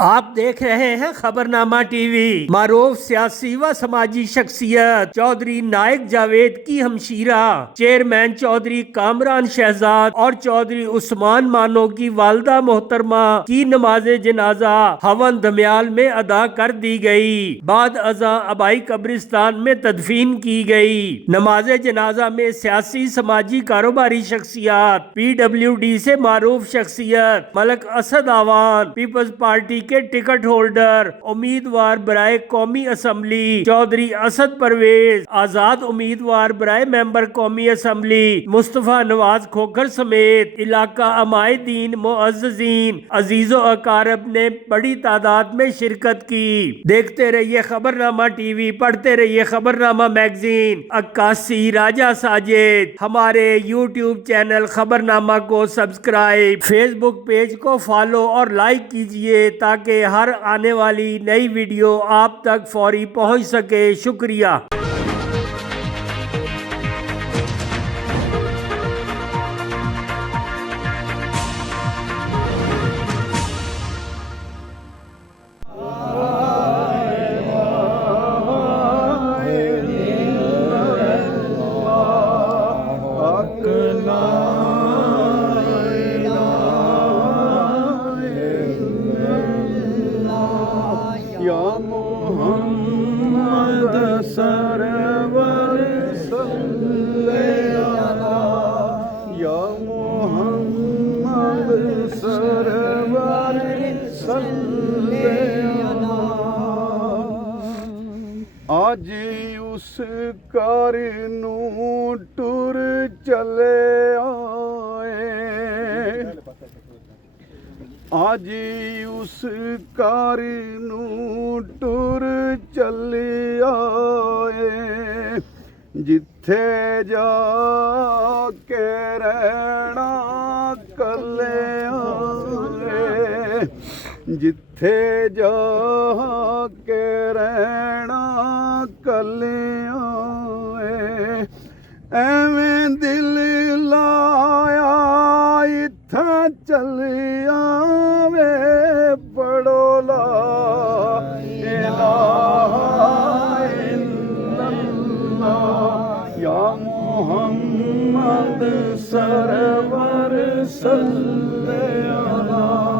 آپ دیکھ رہے ہیں خبرنامہ ٹی وی۔ معروف سیاسی و سماجی شخصیت چودھری نائک جاوید کی ہمشیرہ چیئرمین چودھری کامران شہزاد اور چودھری عثمان مانو کی والدہ محترمہ کی نماز جنازہ ہون دھمیال میں ادا کر دی گئی۔ بعد ازاں آبائی قبرستان میں تدفین کی گئی۔ نماز جنازہ میں سیاسی سماجی کاروباری شخصیات پی ڈبلیو ڈی سے معروف شخصیت ملک اسد آوان، پیپلز پارٹی کے ٹکٹ ہولڈر امیدوار برائے قومی اسمبلی چودھری اسد پرویز، آزاد امیدوار برائے ممبر قومی اسمبلی مصطفیٰ نواز کھوکھر سمیت علاقہ عمائدین معززین عزیز و اقارب نے بڑی تعداد میں شرکت کی۔ دیکھتے رہیے خبرنامہ ٹی وی، پڑھتے رہیے خبرنامہ میگزین۔ عکاسی راجہ ساجد۔ ہمارے یوٹیوب چینل خبرنامہ کو سبسکرائب، فیس بک پیج کو فالو اور لائک کیجیے تاکہ ہر آنے والی نئی ویڈیو آپ تک فوری پہنچ سکے۔ شکریہ۔ یا محمد سرور صلی یا محمد سرور صلی آج اس کار نو ٹر چلے آئے، آج اس کار نو ٹر چلے آئے، جتھے جا کے رہنا کلے آئے، جتھے جا کے رہنا کلے آئے، ایویں دل لایا اتھا چلے آوے، پڑھو لا الہ الا اللہ یا محمد سرور صلی اللہ۔